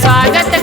स्वागत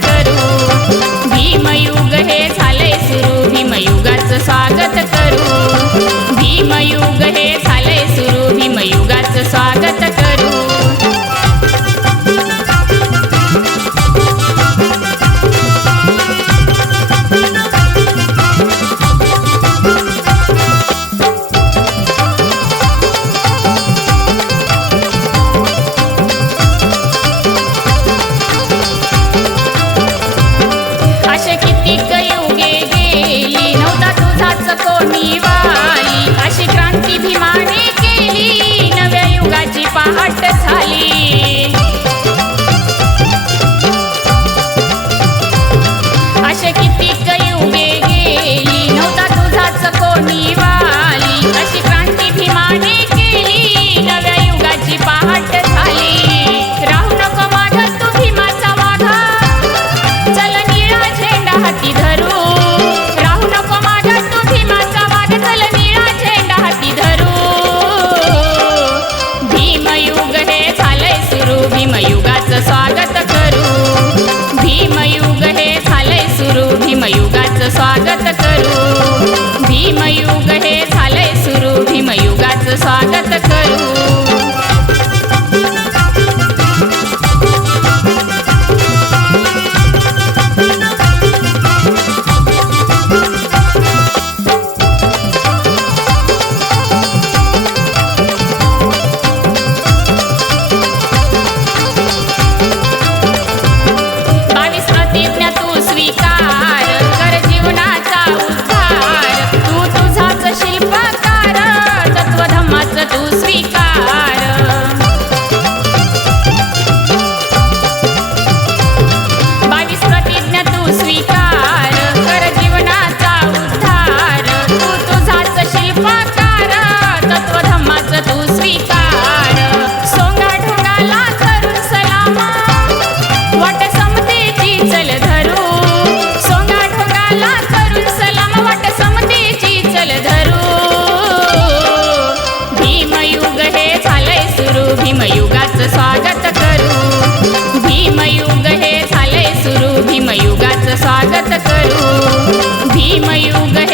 करू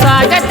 ಸಾಗತ